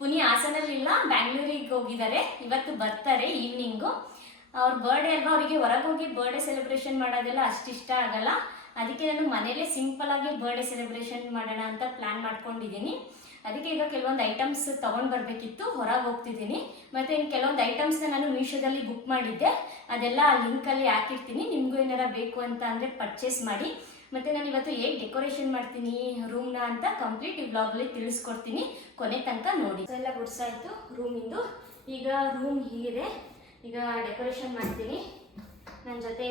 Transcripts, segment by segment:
ಪುನಿ ಹಾಸನಲ್ಲಿಲ್ಲ, ಬ್ಯಾಂಗ್ಳೂರಿಗೆ ಹೋಗಿದ್ದಾರೆ. ಇವತ್ತು ಬರ್ತಾರೆ ಈವ್ನಿಂಗು. ಅವ್ರ ಬರ್ಡೇ ಅಲ್ವಾ, ಅವರಿಗೆ ಹೊರಗೆ ಹೋಗಿ ಬರ್ಡೇ ಸೆಲೆಬ್ರೇಷನ್ ಮಾಡೋದೆಲ್ಲ ಅಷ್ಟಿಷ್ಟ ಆಗಲ್ಲ. ಅದಕ್ಕೆ ನಾನು ಮನೇಲೇ ಸಿಂಪಲ್ ಆಗಿ ಬರ್ಡೇ ಸೆಲೆಬ್ರೇಷನ್ ಮಾಡೋಣ ಅಂತ ಪ್ಲಾನ್ ಮಾಡ್ಕೊಂಡಿದ್ದೀನಿ. ಅದಕ್ಕೆ ಈಗ ಕೆಲವೊಂದು ಐಟಮ್ಸ್ ತೊಗೊಂಡು ಬರಬೇಕಿತ್ತು, ಹೊರಗೆ ಹೋಗ್ತಿದ್ದೀನಿ. ಮತ್ತು ಇನ್ನು ಕೆಲವೊಂದು ಐಟಮ್ಸ್ನ ನಾನು ಮೀಶೋದಲ್ಲಿ ಬುಕ್ ಮಾಡಿದ್ದೆ, ಅದೆಲ್ಲ ಲಿಂಕಲ್ಲಿ ಹಾಕಿರ್ತೀನಿ. ನಿಮಗೂ ಏನಾರ ಬೇಕು ಅಂತ ಅಂದರೆ ಪರ್ಚೇಸ್ ಮಾಡಿ. ಮತ್ತು ನಾನು ಇವತ್ತು ಹೇಗೆ ಡೆಕೋರೇಷನ್ ಮಾಡ್ತೀನಿ ರೂಮ್ನ ಅಂತ ಕಂಪ್ಲೀಟ್ ಈ ವ್ಲಾಗಲ್ಲಿ ತಿಳಿಸ್ಕೊಡ್ತೀನಿ, ಕೊನೆ ತನಕ ನೋಡಿ. ಎಲ್ಲ ಗುಡ್ಸಾಯಿತು ರೂಮಿಂದು. ಈಗ ರೂಮ್ ಹೀಗಿದೆ. ಈಗ ಡೆಕೋರೇಷನ್ ಮಾಡ್ತೀನಿ. ನನ್ನ ಜೊತೆ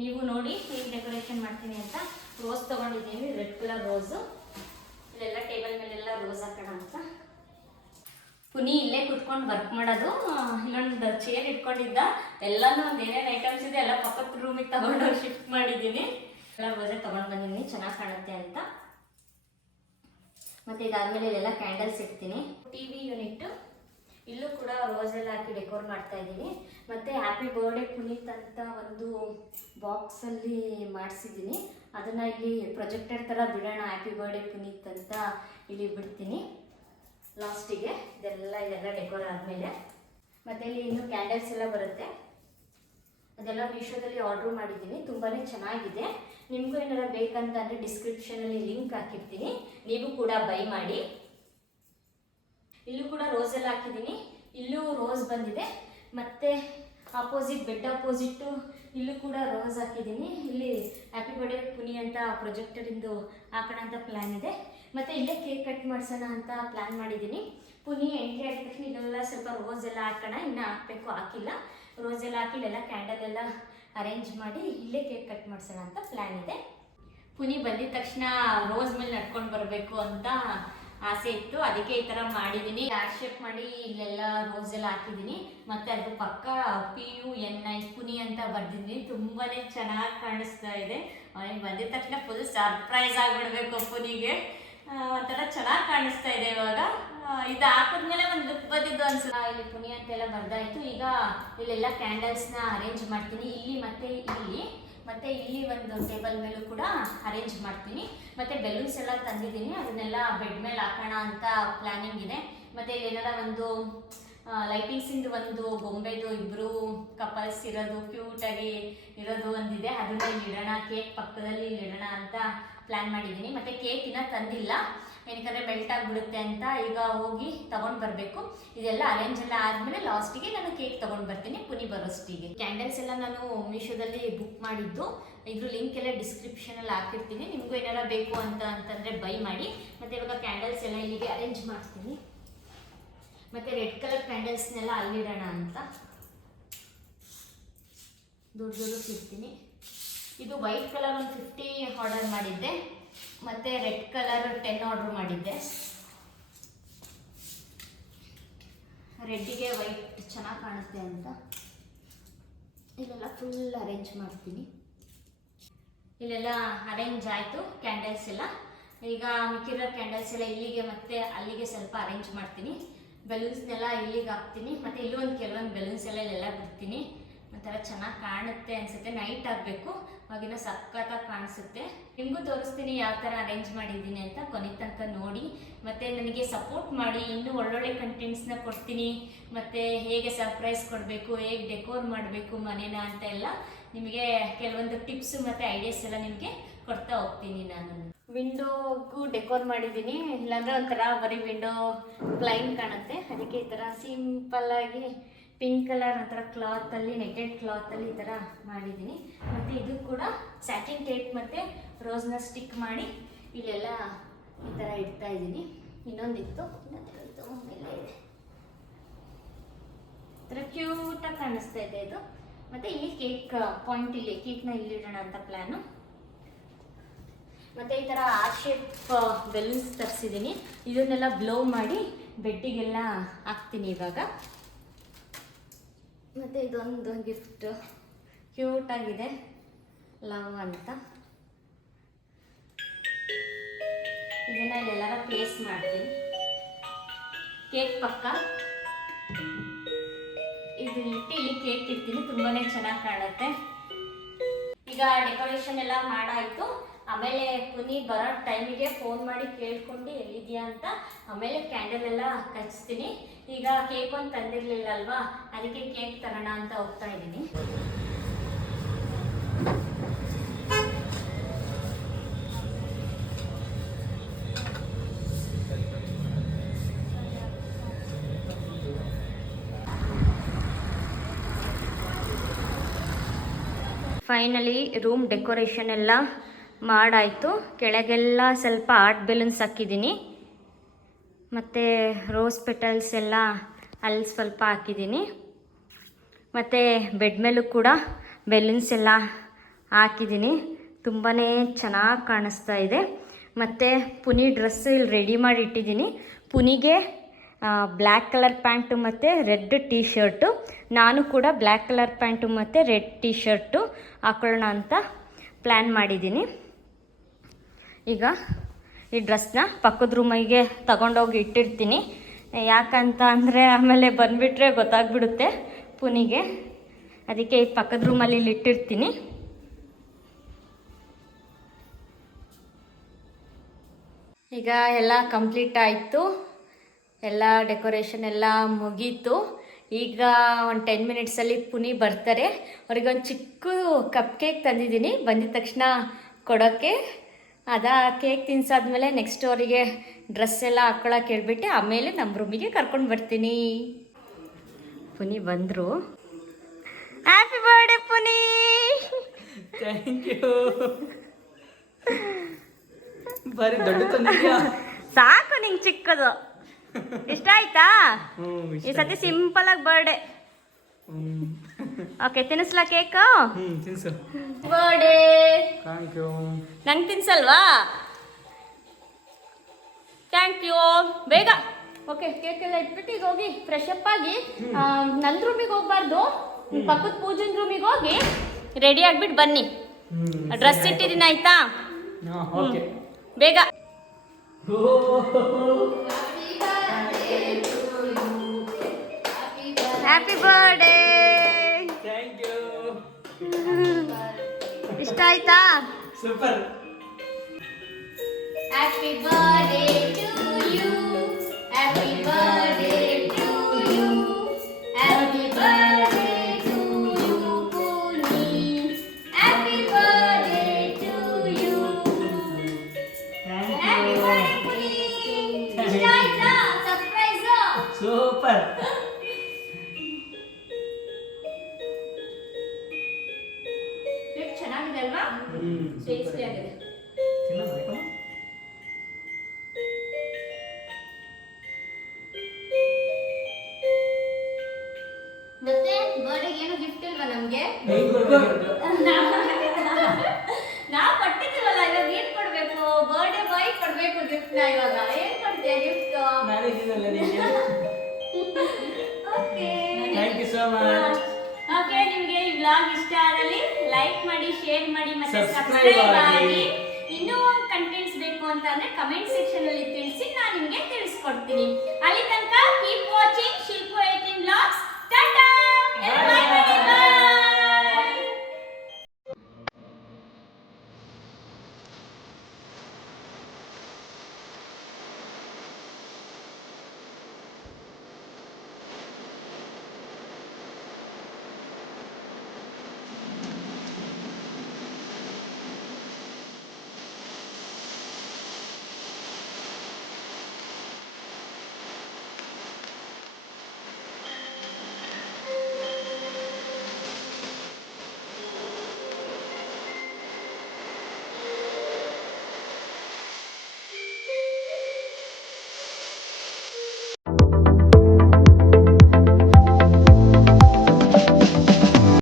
ನೀವು ನೋಡಿ ಹೇಗೆ ಡೆಕೋರೇಷನ್ ಮಾಡ್ತೀನಿ ಅಂತ. ರೋಸ್ ತೊಗೊಂಡಿದ್ದೀನಿ, ರೆಡ್ ಕಲರ್ ರೋಸು. ಇಲ್ಲೆಲ್ಲ ಟೇಬಲ್ ಮೇಲೆಲ್ಲ ರೋಸ್ ಹಾಕೋಣ ಅಂತ. ಪುನಿ ಇಲ್ಲೇ ಕುತ್ಕೊಂಡು ವರ್ಕ್ ಮಾಡೋದು. ಇಲ್ಲೊಂದು ಚೇರ್ ಇಟ್ಕೊಂಡಿದ್ದ, ಎಲ್ಲನೂ ಒಂದು ಏನೇನು ಐಟಮ್ಸ್ ಇದೆ ಎಲ್ಲ ಪಕ್ಕದ ರೂಮಿಗೆ ತಗೊಂಡು ಶಿಫ್ಟ್ ಮಾಡಿದ್ದೀನಿ. ಎಲ್ಲ ರೋಸೇ ತೊಗೊಂಡು ಬಂದಿದ್ದೀನಿ, ಚೆನ್ನಾಗಿ ಕಾಣುತ್ತೆ ಅಂತ. ಮತ್ತು ಇದಾದಮೇಲೆ ಇಲ್ಲೆಲ್ಲ ಕ್ಯಾಂಡಲ್ಸ್ ಇಡ್ತೀನಿ. TV ಯೂನಿಟ್ಟು ಇಲ್ಲೂ ಕೂಡ ರೋಸ್ ಎಲ್ಲ ಹಾಕಿ ಡೆಕೋರ್ ಮಾಡ್ತಾ ಇದ್ದೀನಿ. ಮತ್ತು ಹ್ಯಾಪಿ ಬರ್ಡೇ ಪುನೀತ್ ಅಂತ ಒಂದು ಬಾಕ್ಸಲ್ಲಿ ಮಾಡಿಸಿದ್ದೀನಿ. ಅದನ್ನು ಇಲ್ಲಿ ಪ್ರೊಜೆಕ್ಟರ್ ಥರ ಬಿಡೋಣ, ಹ್ಯಾಪಿ ಬರ್ಡೇ ಪುನೀತ್ ಅಂತ ಇಲ್ಲಿ ಬಿಡ್ತೀನಿ ಲಾಸ್ಟಿಗೆ. ಇದೆಲ್ಲ ಡೆಕೋರ್ ಆದಮೇಲೆ. ಮತ್ತು ಇಲ್ಲಿ ಇನ್ನೂ ಕ್ಯಾಂಡಲ್ಸ್ ಎಲ್ಲ ಬರುತ್ತೆ, ಅದೆಲ್ಲ ಮೀಶೋದಲ್ಲಿ ಆರ್ಡ್ರ್ ಮಾಡಿದ್ದೀನಿ. ತುಂಬಾ ಚೆನ್ನಾಗಿದೆ. ನಿಮಗೂ ಏನಾರ ಬೇಕಂತ ಅಂದರೆ ಡಿಸ್ಕ್ರಿಪ್ಷನಲ್ಲಿ ಲಿಂಕ್ ಹಾಕಿರ್ತೀನಿ, ನೀವು ಕೂಡ ಬೈ ಮಾಡಿ. ಇಲ್ಲೂ ಕೂಡ ರೋಸ್ ಎಲ್ಲ ಹಾಕಿದ್ದೀನಿ. ಇಲ್ಲೂ ರೋಸ್ ಬಂದಿದೆ. ಮತ್ತು ಆಪೋಸಿಟ್ ಬೆಡ್ ಆಪೋಸಿಟ್ಟು ಇಲ್ಲೂ ಕೂಡ ರೋಸ್ ಹಾಕಿದ್ದೀನಿ. ಇಲ್ಲಿ ಹ್ಯಾಪಿ ಬರ್ಡೇ ಪುನಿ ಅಂತ ಪ್ರೊಜೆಕ್ಟರಿಂದು ಹಾಕೋಣ ಅಂತ ಪ್ಲ್ಯಾನ್ ಇದೆ. ಮತ್ತು ಇಲ್ಲೇ ಕೇಕ್ ಕಟ್ ಮಾಡಿಸೋಣ ಅಂತ ಪ್ಲ್ಯಾನ್ ಮಾಡಿದ್ದೀನಿ. ಪುನಿ ಎಂಟ್ರಿ ಆಗಿದ ತಕ್ಷಣ ಇಲ್ಲೆಲ್ಲ ಸ್ವಲ್ಪ ರೋಸ್ ಎಲ್ಲ ಹಾಕೋಣ, ಇನ್ನೂ ಹಾಕಬೇಕು, ಹಾಕಿಲ್ಲ. ರೋಸ್ ಎಲ್ಲ ಹಾಕಿ ಇಲ್ಲೆಲ್ಲ ಕ್ಯಾಂಡಲ್ ಎಲ್ಲ ಅರೇಂಜ್ ಮಾಡಿ ಇಲ್ಲೇ ಕೇಕ್ ಕಟ್ ಮಾಡಿಸೋಣ ಅಂತ ಪ್ಲ್ಯಾನ್ ಇದೆ. ಪುನಿ ಬಂದಿದ ತಕ್ಷಣ ರೋಸ್ ಮೇಲೆ ನಡ್ಕೊಂಡು ಬರಬೇಕು ಅಂತ ಆಸೆ ಇತ್ತು, ಅದಕ್ಕೆ ಈ ಥರ ಮಾಡಿದ್ದೀನಿ. ಹಾರ್ಟ್ ಶೇಪ್ ಮಾಡಿ ಇಲ್ಲೆಲ್ಲ ರೋಸ್ ಎಲ್ಲ ಹಾಕಿದ್ದೀನಿ. ಮತ್ತು ಅದ್ರ ಪಕ್ಕ PUNI ಪುನಿ ಅಂತ ಬರ್ದಿದ್ದೀನಿ. ತುಂಬಾ ಚೆನ್ನಾಗಿ ಕಾಣಿಸ್ತಾ ಇದೆ. ಅವನಿಗೆ ಬಂದಿದ ತಕ್ಷಣ ಫುಲ್ ಸರ್ಪ್ರೈಸ್ ಆಗಿಬಿಡ್ಬೇಕು ಪುನಿಗೆ. ಒಂಥರ ಚೆನ್ನಾಗಿ ಕಾಣಿಸ್ತಾ ಇದೆ. ಇವಾಗ ಇದು ಹಾಕಿದ್ಮೇಲೆ ಒಂದು ಲುಕ್ ಬಂದಿದ್ದು ಅನ್ಸುತ್ತೆ. ಇಲ್ಲಿ ಪುನಿ ಅಂತೆಲ್ಲ ಬರ್ದಾಯಿತು. ಈಗ ಇಲ್ಲೆಲ್ಲ ಕ್ಯಾಂಡಲ್ಸ್ನ ಅರೇಂಜ್ ಮಾಡ್ತೀನಿ, ಇಲ್ಲಿ ಮತ್ತು ಇಲ್ಲಿ. ಮತ್ತು ಇಲ್ಲಿ ಒಂದು ಟೇಬಲ್ ಮೇಲೂ ಕೂಡ ಅರೇಂಜ್ ಮಾಡ್ತೀನಿ. ಮತ್ತು ಬೆಲೂನ್ಸ್ ಎಲ್ಲ ತಂದಿದ್ದೀನಿ, ಅದನ್ನೆಲ್ಲ ಬೆಡ್ ಮೇಲೆ ಹಾಕೋಣ ಅಂತ ಪ್ಲ್ಯಾನಿಂಗ್ ಇದೆ. ಮತ್ತು ಇಲ್ಲಿ ಏನಾರ ಒಂದು ಲೈಟಿಂಗ್ಸಿಂದು ಒಂದು ಗೊಂಬೆದು ಇಬ್ಬರು ಕಪಲ್ಸ್ ಇರೋದು, ಕ್ಯೂಟಾಗಿ ಇರೋದು ಒಂದಿದೆ, ಅದನ್ನ ಇಲ್ಲಿ ಇಡೋಣ, ಕೇಕ್ ಪಕ್ಕದಲ್ಲಿ ಇಲ್ಲಿ ಇಡೋಣ ಅಂತ ಪ್ಲ್ಯಾನ್ ಮಾಡಿದ್ದೀನಿ. ಮತ್ತು ಕೇಕ್ ಇನ್ನೂ ತಂದಿಲ್ಲ, ಏನಕ್ಕೆ ಮೆಲ್ಟ್ ಆಗಿಬಿಡುತ್ತೆ ಅಂತ. ಈಗ ಹೋಗಿ ತೊಗೊಂಡು ಬರಬೇಕು. ಇದೆಲ್ಲ ಅರೇಂಜ್ ಎಲ್ಲ ಆದಮೇಲೆ ಲಾಸ್ಟಿಗೆ ನಾನು ಕೇಕ್ ತೊಗೊಂಡು ಬರ್ತೀನಿ ಪುನಿ ಬರೋಷ್ಟಿಗೆ. ಕ್ಯಾಂಡಲ್ಸ್ ಎಲ್ಲ ನಾನು ಮೀಶೋದಲ್ಲಿ ಬುಕ್ ಮಾಡಿದ್ದು, ಇದ್ರ ಲಿಂಕ್ ಎಲ್ಲ ಡಿಸ್ಕ್ರಿಪ್ಷನಲ್ಲಿ ಹಾಕಿರ್ತೀನಿ. ನಿಮಗೂ ಏನಾರ ಬೇಕು ಅಂತಂದರೆ ಬೈ ಮಾಡಿ. ಮತ್ತು ಇವಾಗ ಕ್ಯಾಂಡಲ್ಸ್ ಎಲ್ಲ ಇಲ್ಲಿಗೆ ಅರೇಂಜ್ ಮಾಡ್ತೀನಿ. ಮತ್ತು ರೆಡ್ ಕಲರ್ ಕ್ಯಾಂಡಲ್ಸ್ನೆಲ್ಲ ಅಲ್ಲಿಡೋಣ ಅಂತ ದೊಡ್ಡ ಇಡ್ತೀನಿ. ಇದು ವೈಟ್ ಕಲರ್ ಒಂದು 50 ಆರ್ಡರ್ ಮಾಡಿದ್ದೆ, ಮತ್ತು ರೆಡ್ ಕಲರ್ 10 ಆರ್ಡರ್ ಮಾಡಿದ್ದೆ. ರೆಡ್ಡಿಗೆ ವೈಟ್ ಚೆನ್ನಾಗಿ ಕಾಣುತ್ತೆ ಅಂತ ಇಲ್ಲೆಲ್ಲ ಫುಲ್ ಅರೇಂಜ್ ಮಾಡ್ತೀನಿ. ಇಲ್ಲೆಲ್ಲ ಅರೇಂಜ್ ಆಯಿತು ಕ್ಯಾಂಡಲ್ಸ್ ಎಲ್ಲ. ಈಗ ಮಿಕ್ಕಿರೋ ಕ್ಯಾಂಡಲ್ಸ್ ಎಲ್ಲ ಇಲ್ಲಿಗೆ ಮತ್ತು ಅಲ್ಲಿಗೆ ಸ್ವಲ್ಪ ಅರೇಂಜ್ ಮಾಡ್ತೀನಿ. ಬೆಲೂನ್ಸ್ನೆಲ್ಲ ಇಲ್ಲಿಗೆ ಹಾಕ್ತೀನಿ. ಮತ್ತು ಇಲ್ಲೂ ಒಂದು ಕೆಲವೊಂದು ಬೆಲೂನ್ಸ್ ಎಲ್ಲ ಇಲ್ಲೆಲ್ಲ ಬಿಡ್ತೀನಿ. ಒಂಥರ ಚೆನ್ನಾಗಿ ಕಾಣುತ್ತೆ ಅನಿಸುತ್ತೆ. ನೈಟ್ ಆಗಬೇಕು, ಅವಾಗಿನ ಸಖತ್ತಾಗಿ ಕಾಣಿಸುತ್ತೆ. ನಿಮಗೂ ತೋರಿಸ್ತೀನಿ ಯಾವ ಥರ ಅರೇಂಜ್ ಮಾಡಿದ್ದೀನಿ ಅಂತ, ಕೊನೆ ತನಕ ನೋಡಿ. ಮತ್ತು ನನಗೆ ಸಪೋರ್ಟ್ ಮಾಡಿ, ಇನ್ನೂ ಒಳ್ಳೊಳ್ಳೆ ಕಂಟೆಂಟ್ಸ್ನ ಕೊಡ್ತೀನಿ. ಮತ್ತು ಹೇಗೆ ಸರ್ಪ್ರೈಸ್ ಕೊಡಬೇಕು, ಹೇಗೆ ಡೆಕೋರ್ ಮಾಡಬೇಕು ಮನೇನ ಅಂತ ಎಲ್ಲ ನಿಮಗೆ ಕೆಲವೊಂದು ಟಿಪ್ಸು ಮತ್ತು ಐಡಿಯಾಸ್ ಎಲ್ಲ ನಿಮಗೆ ಕೊಡ್ತಾ ಹೋಗ್ತೀನಿ. ನಾನು ವಿಂಡೋಗೂ ಡೆಕೋರ್ ಮಾಡಿದ್ದೀನಿ, ಇಲ್ಲಾಂದರೆ ಒಂಥರ ಬರೀ ವಿಂಡೋ ಪ್ಲೈನ್ ಕಾಣುತ್ತೆ. ಅದಕ್ಕೆ ಈ ಥರ ಸಿಂಪಲ್ಲಾಗಿ ಪಿಂಕ್ ಕಲರ್ ಒಂಥರ ಕ್ಲಾತಲ್ಲಿ, ನೆಟೆಡ್ ಕ್ಲಾತಲ್ಲಿ ಈ ಥರ ಮಾಡಿದ್ದೀನಿ. ಮತ್ತು ಇದು ಕೂಡ ಸ್ಯಾಟಿನ್ ಟೇಪ್ ಮತ್ತು ರೋಸ್ನ ಸ್ಟಿಕ್ ಮಾಡಿ ಇಲ್ಲೆಲ್ಲ ಈ ಥರ ಇಡ್ತಾ ಇದ್ದೀನಿ. ಇನ್ನೊಂದಿತ್ತು ಮೇಲೆ ಇದೆ, ಈ ಥರ ಕ್ಯೂಟಾಗಿ ಕಾಣಿಸ್ತಾ ಇದೆ ಇದು. ಮತ್ತು ಇಲ್ಲಿ ಕೇಕ್ ಪಾಯಿಂಟ್, ಇಲ್ಲಿ ಕೇಕ್ನ ಇಲ್ಲಿಡೋಣ ಅಂತ ಪ್ಲ್ಯಾನು. ಮತ್ತು ಈ ಥರ ಆರ್ ಶೇಪ್ ಬೆಲೂನ್ಸ್ ತರಿಸಿದ್ದೀನಿ. ಇದನ್ನೆಲ್ಲ ಬ್ಲೋ ಮಾಡಿ ಬೆಡ್ಡಿಗೆಲ್ಲ ಹಾಕ್ತೀನಿ ಇವಾಗ. ಮತ್ತು ಇದೊಂದು ಗಿಫ್ಟ್ ಕ್ಯೂಟಾಗಿದೆ, ಲವ್ ಅಂತ. ಇದನ್ನು ಇಲ್ಲೆಲ್ಲರ ಪ್ಲೇಸ್ ಮಾಡ್ತೀನಿ ಕೇಕ್ ಪಕ್ಕ. ಇದು ಇಟ್ಟು ಇಲ್ಲಿ ಕೇಕ್ ಇಡ್ತೀನಿ, ತುಂಬಾ ಚೆನ್ನಾಗಿ ಕಾಣುತ್ತೆ. ಈಗ ಡೆಕೋರೇಷನ್ ಎಲ್ಲ ಮಾಡಾಯಿತು. ಆಮೇಲೆ ಪುನಿ ಬರೋ ಟೈಮಿಗೆ ಫೋನ್ ಮಾಡಿ ಕೇಳ್ಕೊಂಡು ಎಲ್ಲಿದ್ಯಾ ಅಂತ ಆಮೇಲೆ ಕ್ಯಾಂಡಲ್ ಎಲ್ಲ ಹಚ್ತೀನಿ. ಈಗ ಕೇಕ್ ಒಂದು ತಂದಿರಲಿಲ್ಲ ಅಲ್ವಾ, ಅದಕ್ಕೆ ಕೇಕ್ ತರೋಣ ಅಂತ ಹೋಗ್ತಾ ಇದ್ದೀನಿ. ಫೈನಲಿ ರೂಮ್ ಡೆಕೋರೇಷನ್ ಎಲ್ಲ ಮಾಡಾಯಿತು. ಕೆಳಗೆಲ್ಲ ಸ್ವಲ್ಪ ಆರ್ಟ್ ಬೆಲೂನ್ಸ್ ಹಾಕಿದ್ದೀನಿ, ಮತ್ತು ರೋಸ್ ಪೆಟಲ್ಸ್ ಎಲ್ಲ ಅಲ್ಲಿ ಸ್ವಲ್ಪ ಹಾಕಿದ್ದೀನಿ, ಮತ್ತು ಬೆಡ್ ಮೇಲೂ ಕೂಡ ಬೆಲೂನ್ಸ್ ಎಲ್ಲ ಹಾಕಿದ್ದೀನಿ. ತುಂಬಾ ಚೆನ್ನಾಗಿ ಕಾಣಿಸ್ತಾ ಇದೆ. ಮತ್ತು ಪುನಿ ಡ್ರೆಸ್ ಇಲ್ಲಿ ರೆಡಿ ಮಾಡಿ ಇಟ್ಟಿದ್ದೀನಿ. ಪುನಿಗೆ ಬ್ಲ್ಯಾಕ್ ಕಲರ್ ಪ್ಯಾಂಟು ಮತ್ತು ರೆಡ್ ಟೀ ಶರ್ಟು, ನಾನು ಕೂಡ ಬ್ಲ್ಯಾಕ್ ಕಲರ್ ಪ್ಯಾಂಟು ಮತ್ತು ರೆಡ್ ಟೀ ಶರ್ಟು ಹಾಕೊಳ್ಳೋಣ ಅಂತ ಪ್ಲ್ಯಾನ್ ಮಾಡಿದ್ದೀನಿ. ಈಗ ಈ ಡ್ರೆಸ್ನ ಪಕ್ಕದ ರೂಮಿಗೆ ತಗೊಂಡೋಗಿ ಇಟ್ಟಿರ್ತೀನಿ. ಯಾಕಂತ ಅಂದರೆ ಆಮೇಲೆ ಬಂದುಬಿಟ್ರೆ ಗೊತ್ತಾಗ್ಬಿಡುತ್ತೆ ಪುನಿಗೆ, ಅದಕ್ಕೆ ಈ ಪಕ್ಕದ ರೂಮಲ್ಲಿ ಇಲ್ಲಿ ಇಟ್ಟಿರ್ತೀನಿ. ಈಗ ಎಲ್ಲ ಕಂಪ್ಲೀಟ್ ಆಯಿತು, ಎಲ್ಲ ಡೆಕೋರೇಷನ್ ಎಲ್ಲ ಮುಗೀತು. ಈಗ ಒಂದು 10 ಮಿನಿಟ್ಸಲ್ಲಿ ಪುನಿ ಬರ್ತಾರೆ. ಅವ್ರಿಗೊಂದು ಚಿಕ್ಕ ಕಪ್ ಕೇಕ್ ತಂದಿದ್ದೀನಿ, ಬಂದಿದ ತಕ್ಷಣ ಕೊಡೋಕ್ಕೆ. ಕೇಕ್ ತಿನ್ಸಾದ್ಮೇಲೆ ನೆಕ್ಸ್ಟ್ ಅವರಿಗೆ ಡ್ರೆಸ್ ಎಲ್ಲ ಹಾಕ್ಕೊಳಕ್ಕೆ ಹೇಳ್ಬಿಟ್ಟು ಆಮೇಲೆ ನಮ್ಮ ರೂಮಿಗೆ ಕರ್ಕೊಂಡು ಬರ್ತೀನಿ. ಪುನಿ ಬಂದರು. Happy birthday Puni. Thank you. ಬಾರಿ ದೊಡ್ಡ ತಂದಿದ್ಯಾ. ಸಾಕು ನಿಂಗೆ ಚಿಕ್ಕದು. ಇಷ್ಟ ಆಯ್ತಾ? ಈ ಸತಿ ಸಿಂಪಲ್ ಆಗಿ ಬರ್ಡೇ. ಓಕೆ, ತಿನ್ನಿಸ್ಲಾ ಕೇಕ್? ತಿನ್ಸು. ಬರ್ಡೇ. Thank you. ನಂಗೆ ತಿನ್ಸಲ್ವಾ? Thank you. ಬೇಗ ಓಕೆ, ಕೇಕ್ ಎಲ್ಲ ಇಟ್ಬಿಟ್ಟು ಈಗ ಹೋಗಿ ಫ್ರೆಶ್ ಅಪ್ ಆಗಿ ನನ್ನ ರೂಮಿಗೆ ಹೋಗ್ಬಾರ್ದು, ಪಕ್ಕದ ಪೂಜನ್ ರೂಮಿಗೆ ಹೋಗಿ ರೆಡಿ ಆಗ್ಬಿಟ್ಟು ಬನ್ನಿ. ಡ್ರೆಸ್ ಇಟ್ಟಿದ್ದೀನಿ ಆಯ್ತಾ? ಓಕೆ, ಬೇಗ. Happy birthday. Thank you. ಇಷ್ಟ ಆಯ್ತಾ? Super. Happy birthday to you. Happy birthday to you. Happy birthday to you Puni. Happy birthday to you. Happy birthday Puni. ಇಷ್ಟ ಆಯ್ತಾ ಸರ್ಪ್ರೈಸ್? ಸೂಪರ್. ಚೆನ್ನಾಗಿದೆ ಅಲ್ವಾ? ಟೇಸ್ಟಿ ಆಗಿದೆ. ಮತ್ತೆ ಬರ್ಡೇಗೆ ಏನು ಗಿಫ್ಟ್ ಇಲ್ವಾ ನಮ್ಗೆ? ನಾವು ಕೊಟ್ಟಿದ್ದೀವಲ್ಲ, ಇವಾಗ ಏನ್ ಕೊಡ್ಬೇಕು? ಬರ್ಡೇ ಬಾಯ್ ಕೊಡ್ಬೇಕು ಗಿಫ್ಟ್ ನ. ಇವಾಗ ಏನ್ ಕೊಡ್ತೀಯ gift? Okay, thank you so much. Okay, ನಿಮಗೆ ಈ ವ್ಲಾಗ್ ಇಷ್ಟ ಆದಲ್ಲಿ ಲೈಕ್ ಮಾಡಿ, ಶೇರ್ ಮಾಡಿ, ಮತ್ತೆ Subscribe ಸಬ್ಸ್ಕ್ರೈಬ್ ಮಾಡಿ. ಮಾಡಿ. ಇನ್ನೂ ಕಂಟೆಂಟ್ಸ್ ಬೇಕು ಅಂತ ಅಂದ್ರೆ ಕಮೆಂಟ್ ಸೆಕ್ಷನ್ ಅಲ್ಲಿ ತಿಳಿಸಿ, ನಾನು ನಿಮಗೆ ತಿಳಿಸ್ಕೊಡ್ತೀನಿ. ಅಲ್ಲಿ